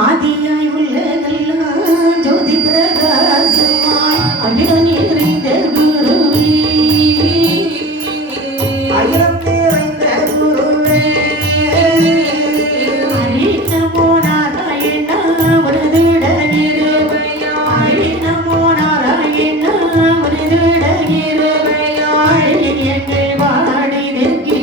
ஆதியாய் உள்ளதெல்லாம் ஜோதி பிரகாசமாய் அகிலம் நிறைந்த குருவே அகிலம் நிறைந்த குருவே நமோ நாராயண உனதிடகிருபையா நமோ நாராயண உனதிடகிருபையா எங்கள் வாடிதற்கு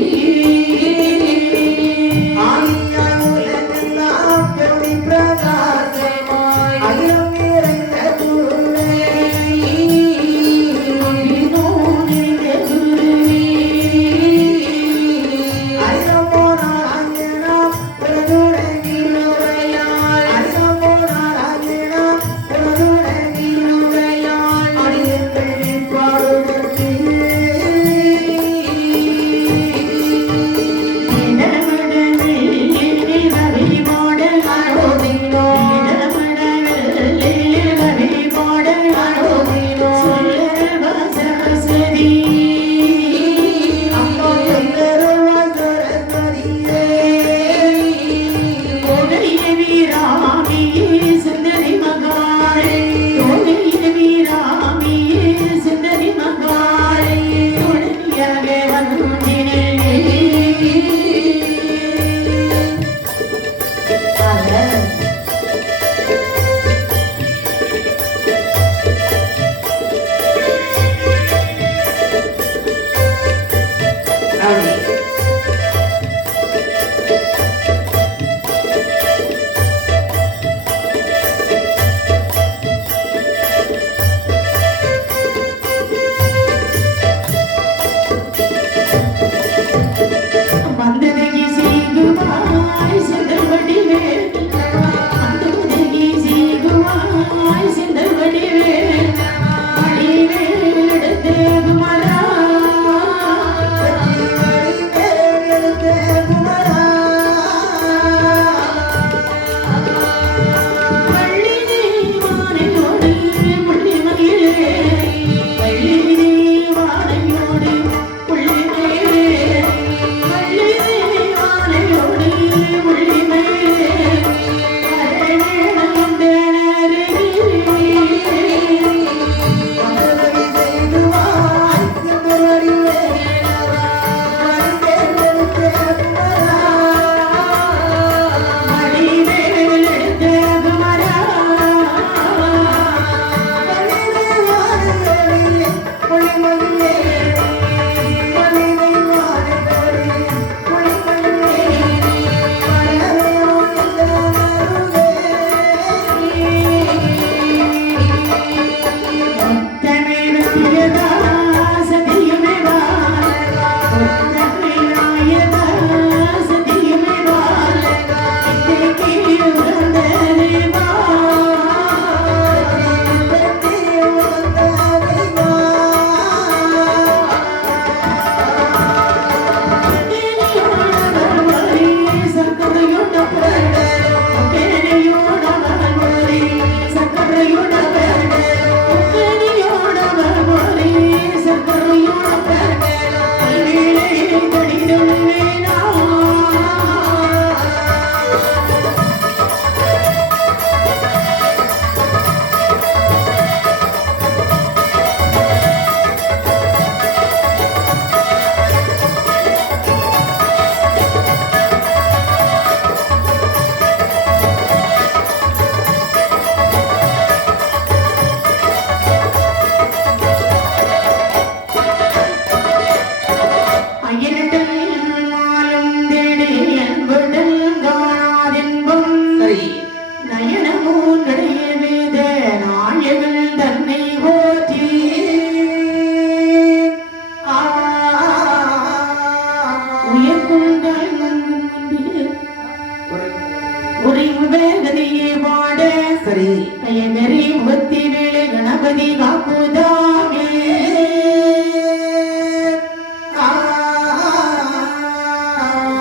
கணபதி காப்புதாமே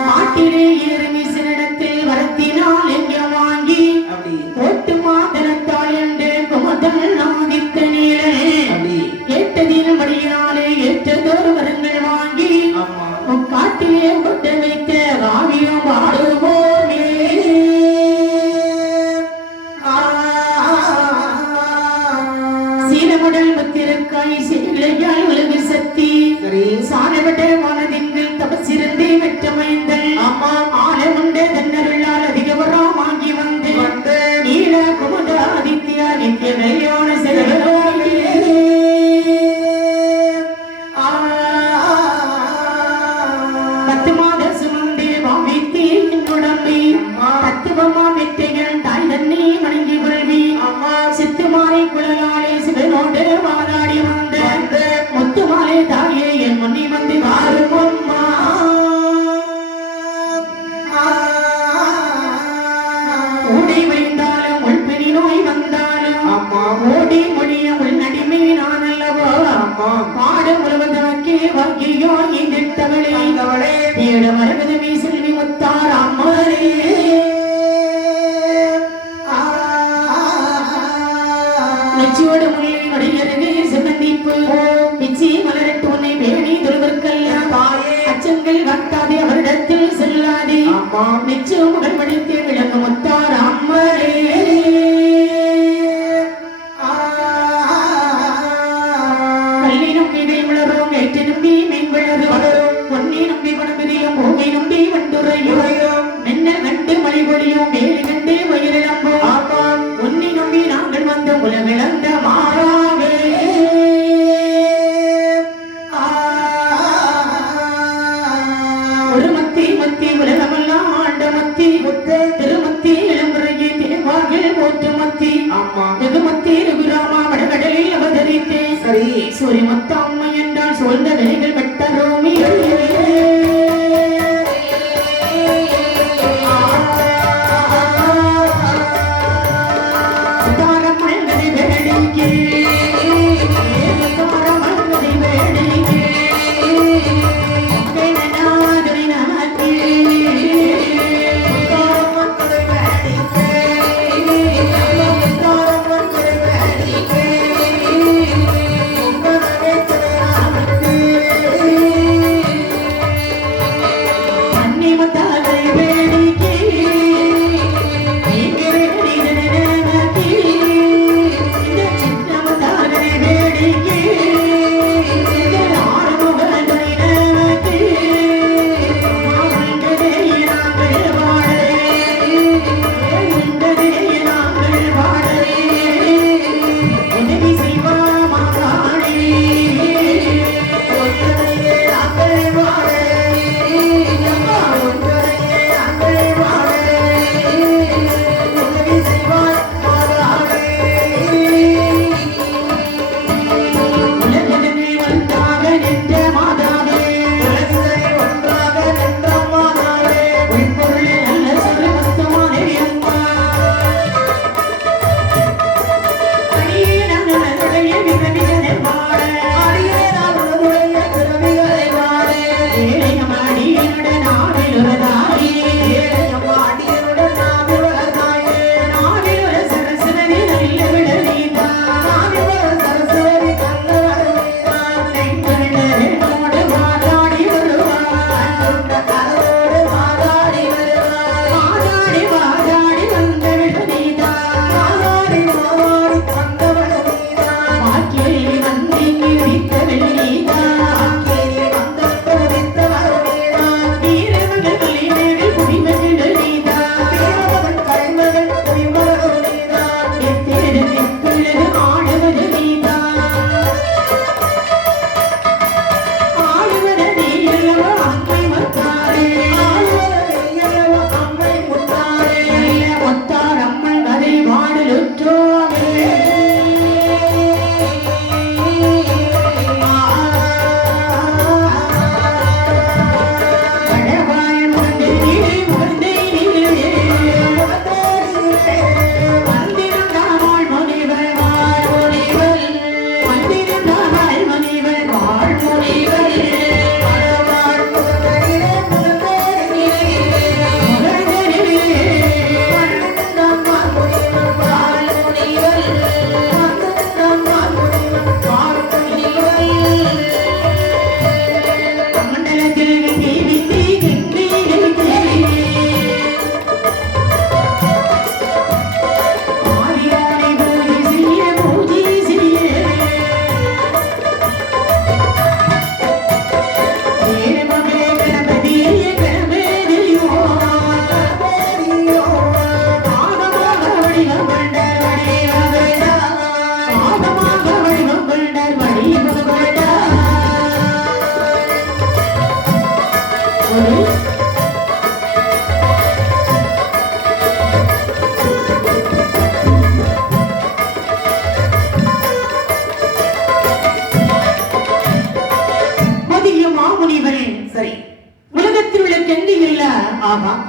மாட்டிலே இருமிசனிடத்தில் வரத்தினால் எங்க வாங்கி ஓட்டு மாதனத்தால் என்று குமதல் நாதித்த நீளே ஏற்றதின் படியினாலே ஏற்றதோர் வரங்கள் வாங்கி காட்டிலே கொட்ட வைத்த காவியம் பாடுவோமே தாய் செய்யால் உலகு சக்தி சாலவிட மனதின்கள் தபசிறந்தே வெற்றமைந்தல் ஆலமுண்ட தன்னருளால் அதிகவரா வாங்கி வந்து நீல குமுத ஆதித்யா நித்திய கல்யாண செலவாகி செல்வி முத்தார் அம்மாரே நெச்சியோடு முல்லை நடையருகே சிவந்திப்பு பிச்சி மலரட்டு உன்னை பேணி துருவற்கல்ல அச்சங்கள் காட்டாதே அவரிடத்தில் செல்லாதே நெச்சு முகல் படித்து விளங்கு முத்தார் அம்மரே கல்வி நம்பி மெய்வளரும் ஏற்று நம்பி மெய்வளரும் பொன்னி நம்பி வனமிதியும் பூமி நம்பி வண்டுரையும் மென்ன கண்டு மழை பொழியும் வேலி கண்டு வயிறிழம்போ பொன்னி நம்பி நாங்கள் வந்த உலகிழந்த மாறாவே ஒரு மத்தி மத்தி உலகமெல்லாம் ஆண்ட மத்தி திருமத்தி இளம்புறையே தேவார்கள் போற்று மத்தி வெகுமத்தி ரகுராமா வடகடலில் அவதரித்தே சூரியமத்த அம்மை என்றால் சூழ்ந்த வேலைகள் வெட்ட ரோமி Thank you.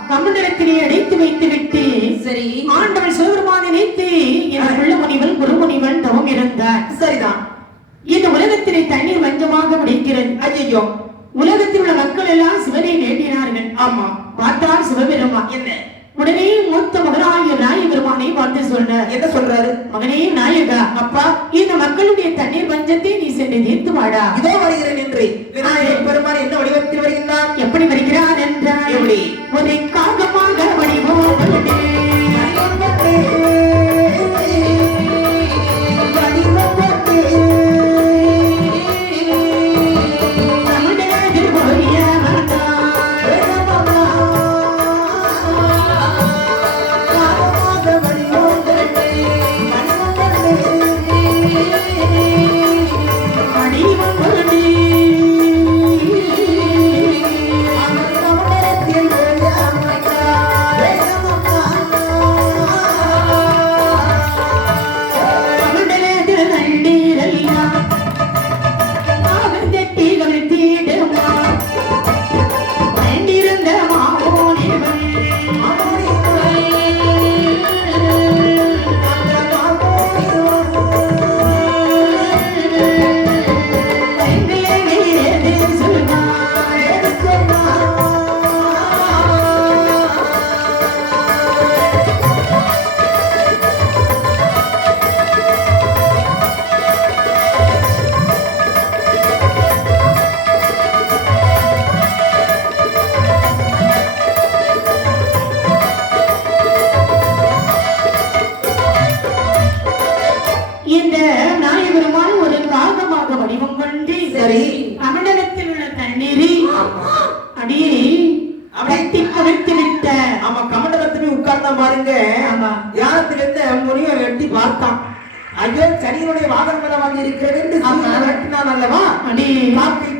கமண்டலத்திலே அடைத்து வைத்து விட்டு சரி ஆண்டவன் சிவபெருமானை நினைத்து என் பிள்ளை முனிவன் குருமுனிவன் தவம் இருந்தார். சரிதான். இந்த உலகத்திலே தண்ணீர் வஞ்சமாக முடிக்கிறது. ஐயோ, உலகத்தில் உள்ள மக்கள் எல்லாம் சிவனை வேண்டினார்கள். ஆமா. பார்த்தால் சிவபெருமான் என்ன உடனே மூத்த மகனாகிய நாயக பெருமானை பார்த்து சொன்னார். என்ன சொல்றாரு? மகனே நாயகா, அப்பா இந்த மக்களுடைய தண்ணீர் பஞ்சத்தை நீ சென்று தீர்த்து வாடா. இதோ வருகிறேன் என்று விநாயகர் பெருமான் என்ன வடிவத்தில் வருகின்றார்? எப்படி வருகிறார் என்றால் எப்படி? ஒரு காகமாக வடிவம்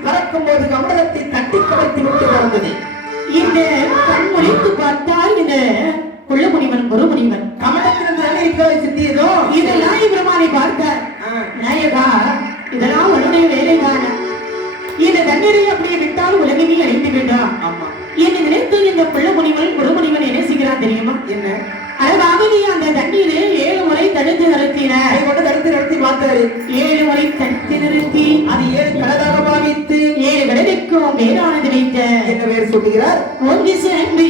பறக்கும் போது கமலத்தை தட்டி கவைத்து விட்டு வந்தது. இந்த கண் முழித்து பார்த்தால் இந்த குள்ளமுனிவன் குருமுனிவன் கமலத்திலிருந்து இருக்கிறதை சித்தியதோ இதை நாயக பெருமானை பார்த்தார். நாயகா, இதெல்லாம் உன்னுடைய வேலைதான? இந்த தண்ணீரை அப்படியே விட்டால் உலகமே அழிந்து விடும். ஆமா, என்னை நினைத்து இந்த குள்ளமுனிவன் குருமுனிவன் என்ன செய்கிறான் தெரியுமா? என்ன? அழகாக நீ அந்த தண்ணீரை 7 முறை தடுத்து நிறுத்தினார். தடுத்து நிறுத்தி பார்த்தாரு. 7 முறை தடுத்து நிறுத்தி அது 7 கடலாக பாவித்து 7 கடலுக்கும் வேறானது வைத்த என்ன வேறு சொல்லுகிறார்? ஒன்று சென்று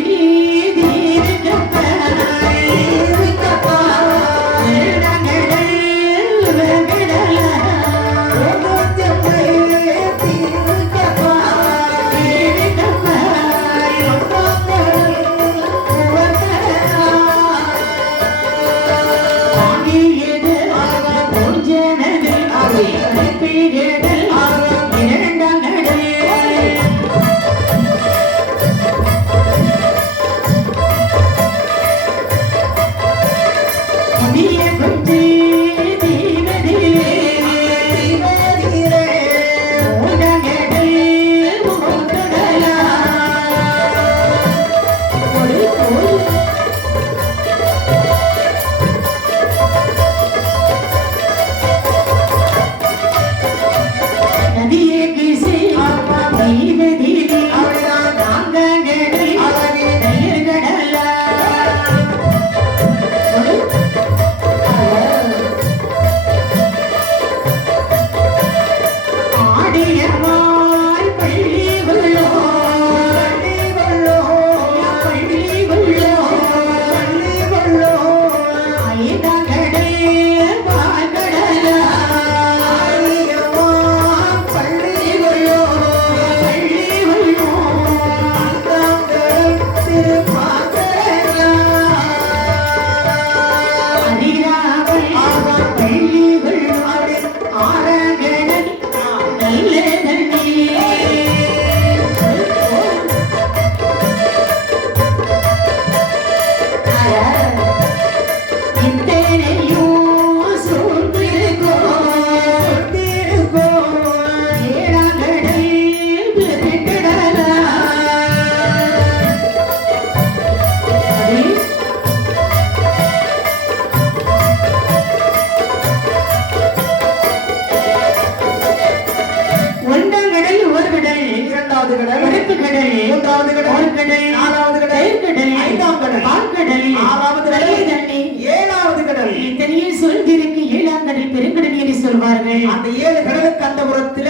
சொல்கிறதுக்கு ஏழாங்கடல் பெருங்கடல் என்று சொல்வார்கள். அந்த 7 கடலுக்கு அந்த புறத்துல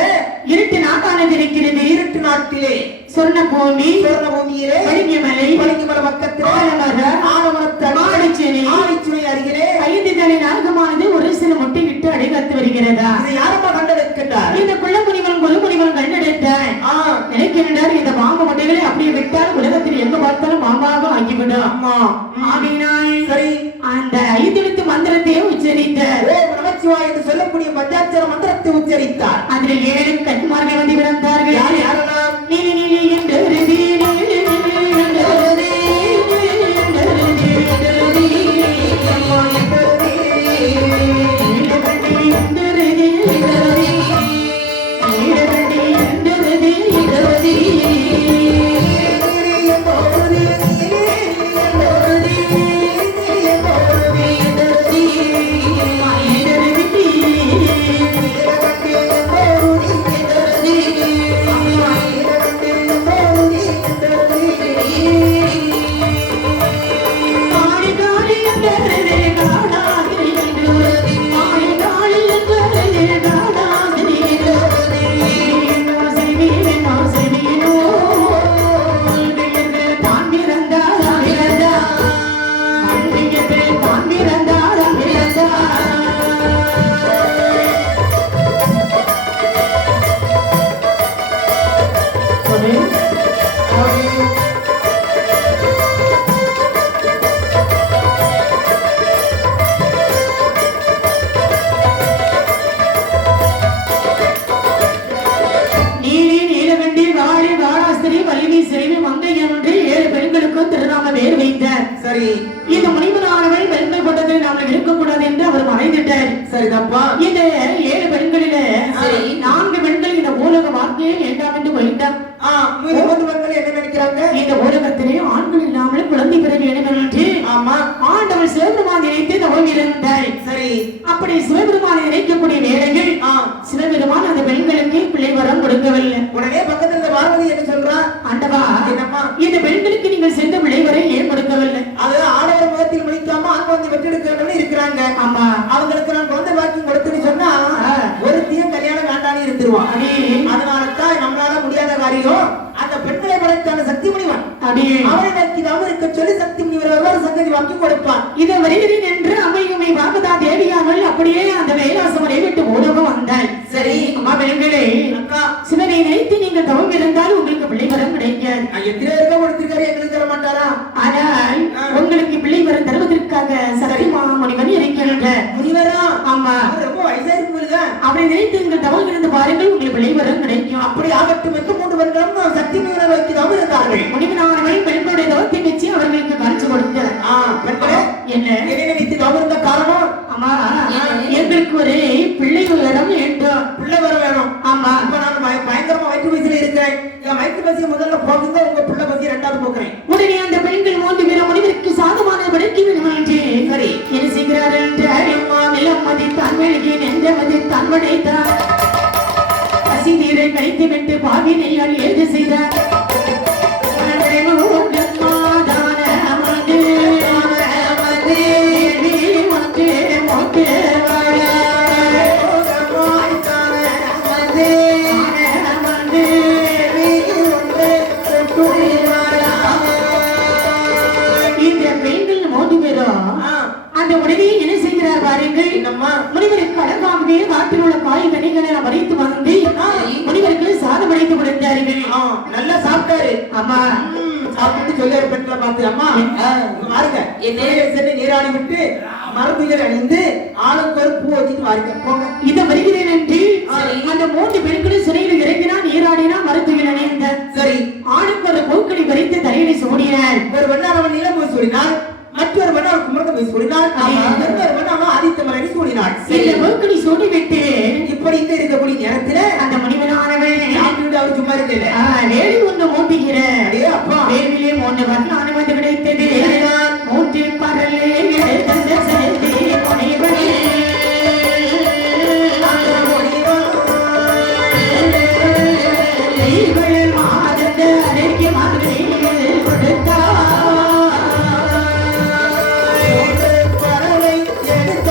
இருட்டு நாட்டானது இருக்கிறது. இருட்டு நாட்டிலே சொர்ண பூமி பூமியிலே பளிங்குமலை பக்கத்துல ஆலமரம் ஆழிச்சுனை அருகிலே 5 தலை நாகமானது ஒரு சில முட்டை விட்டு அடைகாத்து வருகிறதா? இதை யாரப்பா கண்டெடுக்கின்றார்? இந்த குள்ளமுனிவன் கொலுமுனிவன் கண்டெடுத்தார். நினைக்கின்றார் இந்த பாம்பு முட்டைகளை அப்படியே விட்டால் உலகத்தில் எங்க பார்த்தாலும் பாம்பாக ஆகிவிடும். அம்மா ஆகினாய் சரி அந்த 5 எழுத்து மந்திரத்தை உச்சரித்தார். ஓம் நமச்சிவாய என்று சொல்லக்கூடிய பஞ்சாட்சர மந்திரத்தை உச்சரித்தார். அதில் 7 கண்மார்கள் வந்து விழுந்தார்கள். யாரெல்லாம்? நீலி நீலி என்று சரி இந்த முனிவரானவள் பெண்கள் கூட்டத்தில் நாம இருக்கக்கூடாது என்று அவர் மறைந்துட்டார். சரிதாப்பா. இந்த 7 பெண்களில 4 பெண்கள் இந்த உலக வார்த்தையை வேண்டாம் என்று போயிட்டார். பெண்கள் என்ன நினைக்கிறாங்க? இந்த உலகத்திலே ஆண்கள் இல்லாமல் குழந்தை பிறகு வேண்டும் என்று ஆண்டவர் சிவபெருமான் நினைத்து தவம் இருந்தார். சரி அப்படி சிவபெருமானை நினைக்கக்கூடிய வேளையில் சிவபெருமான் அந்த பெண்களுக்கு பிள்ளை வரம் கொடுக்கவில்லை. உடனே பக்கத்துல இருந்த பார்வதி என்ன சொல்றா? ஆண்டவா இந்த பெண்களுக்கு நீங்கள் சென்ற பிள்ளை வரை ஏன் கொடுக்கவில்லை? அது ஆடவர் முகத்தில் முடிக்காம ஆண் குழந்தை பெற்றெடுக்கணும்னு இருக்கிறாங்க. ஆமா அவங்களுக்கு நான் குழந்தை பாக்கியம் கொடுத்துன்னு சொன்னா ஒருத்தையும் கல்யாணம் வேண்டான்னு இருந்துருவான். அதனாலதான் நம்மளால முடியாத காரியம் அந்த பெண்களை படைத்தான சக்தி முனிவன் அவரை நோக்கிதான் இருக்க சொல்லி சக்தி முனிவர் சங்கதி வாக்கி கொடுப்பான். இதை வருகிறேன் என்று அமையுமை வாக்குதா தேவியாமல் அப்படியே அந்த கைலாசமரை விட்டு ஓடவ வந்தாள். சரி அம்மா பெண்களே அக்கா சிவனை நினைத்து நீங்கள் தவம் இருந்தால் உங்களுக்கு பிள்ளை வரம் கிடைக்காது. எத்தனை பேருக்கா கொடுத்திருக்காரு? எங்களுக்கு தர மாட்டாரா? ஆனால் உங்களுக்கு பிள்ளை வரம் தருவதற்காக சக்தி முனிவன் இருக்கின்ற முனிவரா? ஆமா ரொம்ப வயசா இருக்குல்ல. அப்படி நினைத்து நீங்கள் தவம் இருந்து பாருங்கள் உங்களுக்கு பிள்ளை வரம் கிடைக்கும். அப்படி ஆகட்டும் என்று 3 வருடம் சக்தி முனிவரை வைக்கிறாம இருந்தார்கள். முனிவனானவர்கள் பெண்களுடைய தவத்தை வச்சு அவர்களுக்கு காட்சி கொடுத்தார். பெண்களே என்ன நினைத்து தவம் இருந்த காரணம்? ஆமா எங்களுக்கு ஒரு பிள்ளை வரம் வேண்டும். பிள்ளை வர வேணும். ஆமா இப்ப நான் பயங்கரமா வயிற்று பசியில இருக்கிறேன். என் வயிற்று பசியை முதல்ல போகுங்க, உங்க பிள்ளை பசியை 2வது போக்குறேன். உடனே அந்த பெண்கள் 3 பேரும் முனிவருக்கு சாதமான விடைக்கு வேண்டும் என்று சரி என்ன செய்கிறார்கள் என்றால் நிலமதி தன்மைக்கு நெஞ்சமதி தன்மடைத்தார். பசி நீரை கழித்து விட்டு பாவினையால் ஏது செய்தார். அந்த உடனே என்ன செய்கிறார் பாருங்கள். முனிவருக்கு அழகாகவே நாட்டில் உள்ள காய் கனிகளை வரைத்து வந்து முனிவருக்கு சாதம் அடைத்து கொடுத்தார்கள். நல்லா சாப்பிட்டாரு. ஆமா சாப்பிட்டு சொல்லியாரு பெண்களை பார்த்து அம்மா பாருங்க சென்று நீராடி விட்டு மரத்துகள் அணிந்து ஆளுக்கு ஒரு பூ வச்சுட்டு வாருங்க போங்க. இதை வருகிறேன் என்று அந்த 3 பெண்களும் சிறையில் இறங்கினா நீராடினா மரத்துகள் அணிந்த சரி ஆளுக்கு ஒரு பூக்களை வரைத்து தலையில சூடினார். ஒரு வண்ணானவன் நீளம் போய் சூடினார், மற்றொரு வண்ணால் குமரன் போய் சூடினார், இன்னொரு வண்ணாமல் ஆதித்த மலரை சூடினார். இந்த பூக்களை சூடிவிட்டு இப்படி இருக்கக்கூடிய நேரத்துல அந்த முனிவனானவன் சாப்பிட்டு அவர் சும்மா இருக்கல வேலி ஒன்று மூட்டுகிற அப்பா வேலிலே 3 வண்ணானு வந்து கிடைத்தது. 3 பரலே தந்த சேர்த்தி முனிவனே மாதந்த அரைக்கு மாதிரி கொடுத்தார். பறவை எடுத்த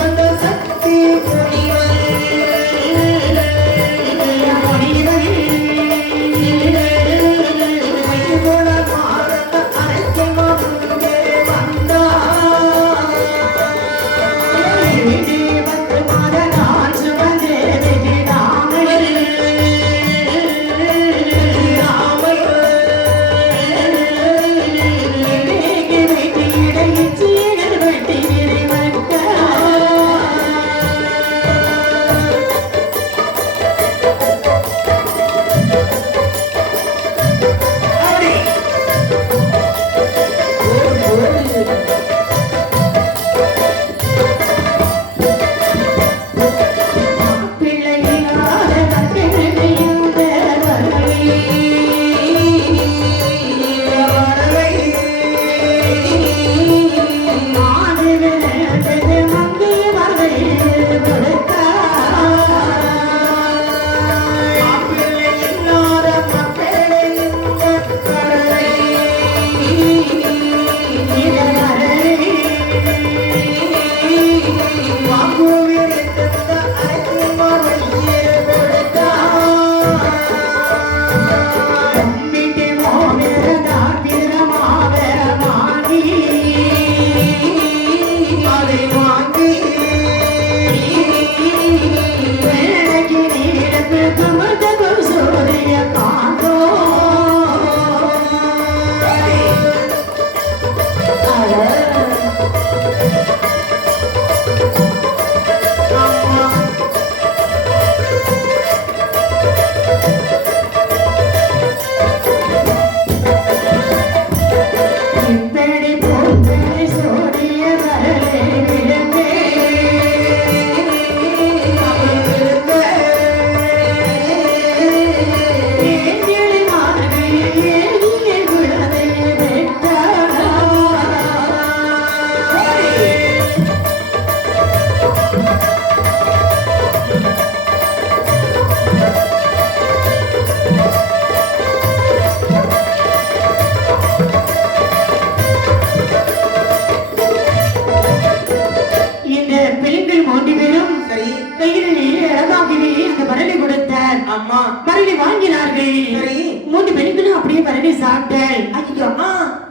கையிலே அழகாகவே அந்த பரலை கொடுத்தார். அம்மா பரலை வாங்கினார்கள். சரி 3 பெண்களும் அப்படியே பரலை சாப்பிட்டாள். ஐயோ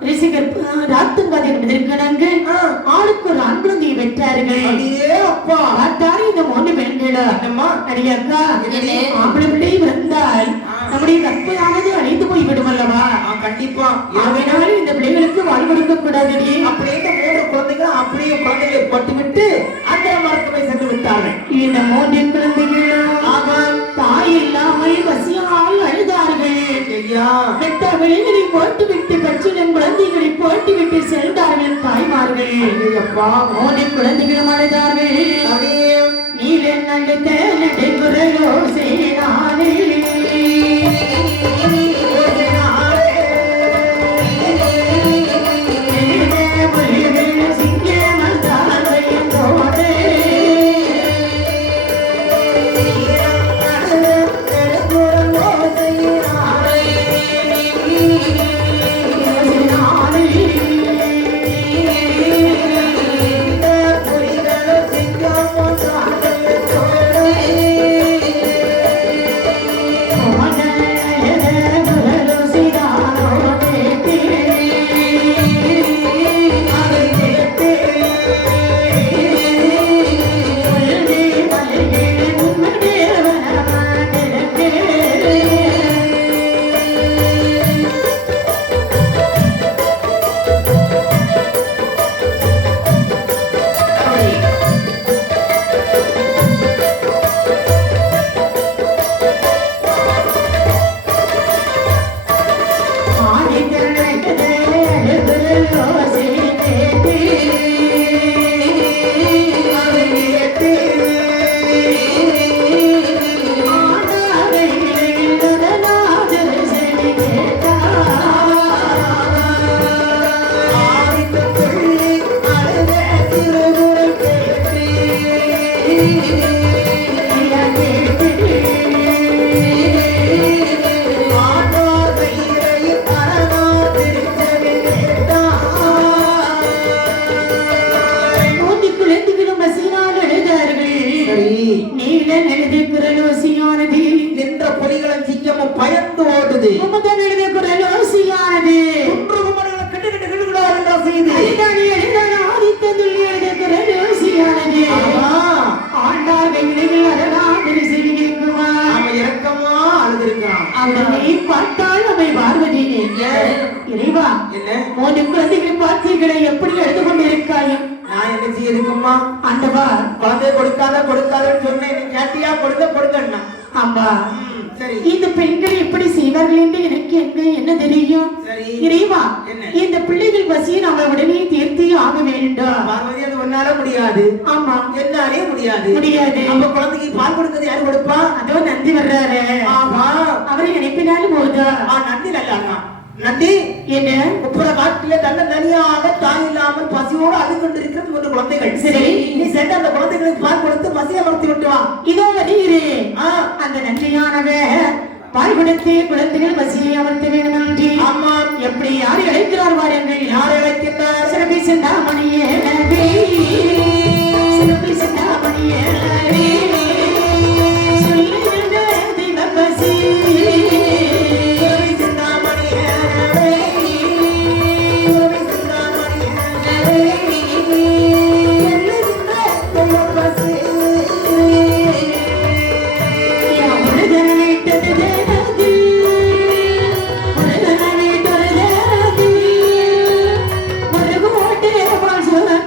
ரிஷிகர் ராத்தங்காதி என்பதற்கிணங்க ஆளுக்கு ஒரு ஆண் குழந்தையை பெற்றார்கள். அடியே அப்பா பார்த்தாரு இந்த 3 பெண்களும். அம்மா அடியக்கா ஆம்பளை பிள்ளை பிறந்தால் நம்முடைய கற்பையானது அழிந்து போய்விடும் அல்லவா? கண்டிப்பா ஆகையினால இந்த பிள்ளைகளுக்கு வாழ் கொடுக்க கூடாது. அப்படியே இந்த 3 குழந்தைகள் அப்படியே குழந்தைகளை பட்டுவிட்டு அந்த மரத்தை சென்று விட்டார்கள். இந்த 3 குழந்தைகளும் தாய் இல்லாமல் பசியால் அழுதார்கள். பெற்ற விளைகளை போட்டுவிட்டு பச்சிலம் குழந்தைகளை போட்டுவிட்டு சென்றார்கள் தாய்மார்கள். 3 குழந்தைகளும் அழுதார்கள். நீல நடுத்த நடைமுறையோ சேனானே இறைவா, உன் குழந்தைகளை பார்த்தீர்களே எப்படி எழுது கொண்டிருக்காயும் நான் என்ன செய்யுமா ஆண்டவா, குழந்தை கொடுக்காதன்னு சொன்னேன், நீ கேட்டியா? கொடுக்கன்னா அம்மா சரி, இந்த பெண்கள் எப்படி செய்வார்கள் என்று எனக்கு என்ன தெரியும்? இறைவா, இந்த பிள்ளைகள் பசியை நம்ம உடனே தீர்த்து ஆக வேண்டும். பார்வதி, அது ஒன்னால முடியாது. ஆமா, என்னாலே முடியாது. நம்ம குழந்தைக்கு பால் கொடுத்தது யாரு கொடுப்பா? அதோ நந்தி வர்றாரு. ஆமா, அவரை நினைப்பினாலும் போதா? நந்தி நல்லா நந்தி என்ன உப்புற காட்டில தன்ன தனியாக தாய் இல்லாமல் பசியோடு அழுது கொண்டிருக்கிறது 3 குழந்தைகள். சரி, நீ சென்று அந்த குழந்தைகளுக்கு பால் கொடுத்து பசியை அமர்த்தி விட்டு வா. இதோ வருகிறேன். அந்த நன்றியானவே பால் கொடுத்து குழந்தைகள் பசியை அமர்த்த வேண்டும் நன்றி. ஆமா, எப்படி யாரை அழைக்கிறார் வாருங்கள். யாரை அழைக்கிறார்? சிறப்பி செந்தாமணியே நன்றி, சிறப்பி செந்தாமணியே நன்றி, சொல்லுகின்ற தெய்வ பசி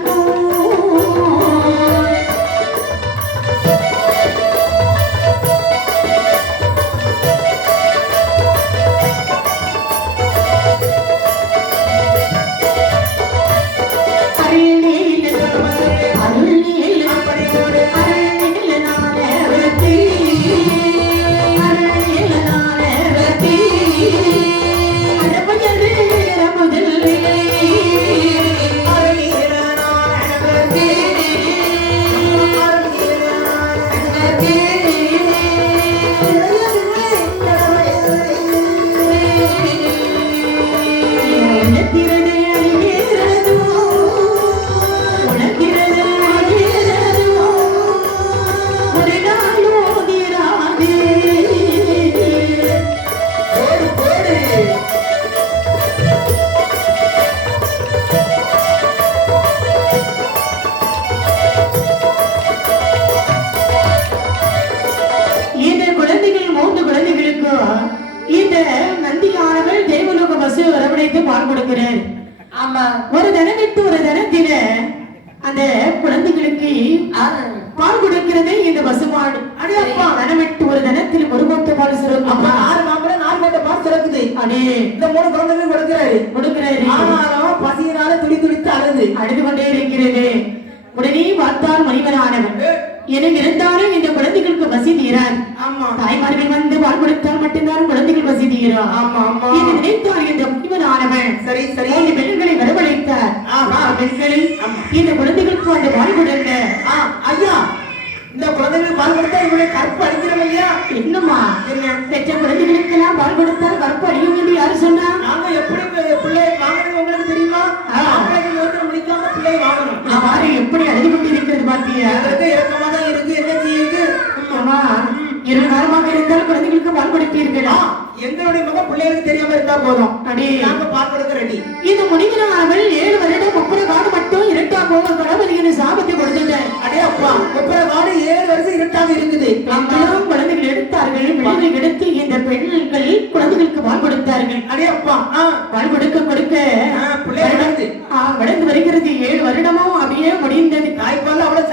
Oh இந்த நந்தியானவள் தேவலோக பசு வரவழைத்து பால் கொடுக்கிறார். ஆமா. ஒரு தினமிட்டு ஒரு தினத்தில அந்த குழந்தைகளுக்கு பால் கொடுக்கிறதே இந்த பசுமாடு. அடியப்பா. தினமிட்டு ஒரு தினத்தில் ஒரு கோட்டை பால் சுரக்கும். அப்ப 6 மாம்பழம் 4 கோட்டை பால் சுரக்குது. அடே இந்த 3 குழந்தைகளும் கொடுக்கிறாரு. ஆனாலும் பசியினால துடி துடித்து அழுது கொண்டே இருக்கிறது. உடனே பார்த்தால் மனிதனானவன் எனக்கு இருந்தாலும் இந்த குழந்தைகளுக்கு பசி தீராது. தாய்மார்கள் வந்து பால் கொடுத்தால் மட்டும்தான் குழந்தைகள் பசி தீரும். இது நினைத்தார் இந்த மனிதனானவன். சரி சரி. இந்த பெண்களை வரவழைத்தார். பெண்களை இந்த குழந்தைகளுக்கு அந்த பால் கொடுங்க. ஐயா, இந்த குழந்தைகளுக்கு பால் கொடுத்தா இவருடைய கற்பு அடிக்கிறோம் இல்லையா? என்னம்மா பெற்ற குழந்தைகளுக்கு எல்லாம் பால் கொடுத்தால் கற்பு அடியும் என்று யாரு சொன்னா? நாங்க எப்படி பிள்ளை வாங்கணும் உங்களுக்கு தெரியுமா? முடிக்காம பிள்ளை வாங்கணும். அவ்வாறு எப்படி அழுது கொண்டு இருக்கிறது பாத்தியா? இறக்கமா தான் இருக்கு. என்ன செய்யுது? அம்மா 2 காலமாக இருந்தால் குழந்தைகளுக்கு பால் கொடுப்பீர்களா? எங்களுடைய மகன் பிள்ளைகளுக்கு தெரியாம இருந்தா போதும். நாங்க பால் கொடுக்க ரெடி. இது முனிவனானவள் 7 வருடம் ஒப்புற காடு மட்டும் இருட்டா போக கடவுளின் சாபத்தை கொடுத்துட்டார். அடே அப்பா, ஒப்புற காடு 7 வருஷம் இருட்டாக இருக்குது. மக்களும் குழந்தைகள் எடுத்தார்கள். பிள்ளைகள் எடுத்து இந்த பெண்கள் குழந்தைகளுக்கு பால் கொடுத்தார்கள். அடே அப்பா, பால் கொடுக்க கொடுக்க பிள்ளை வளர்ந்து வருகிறது. 7 வருடமும் அப்படியே முடிந்தது. தாய்ப்பால் அவ்வளவு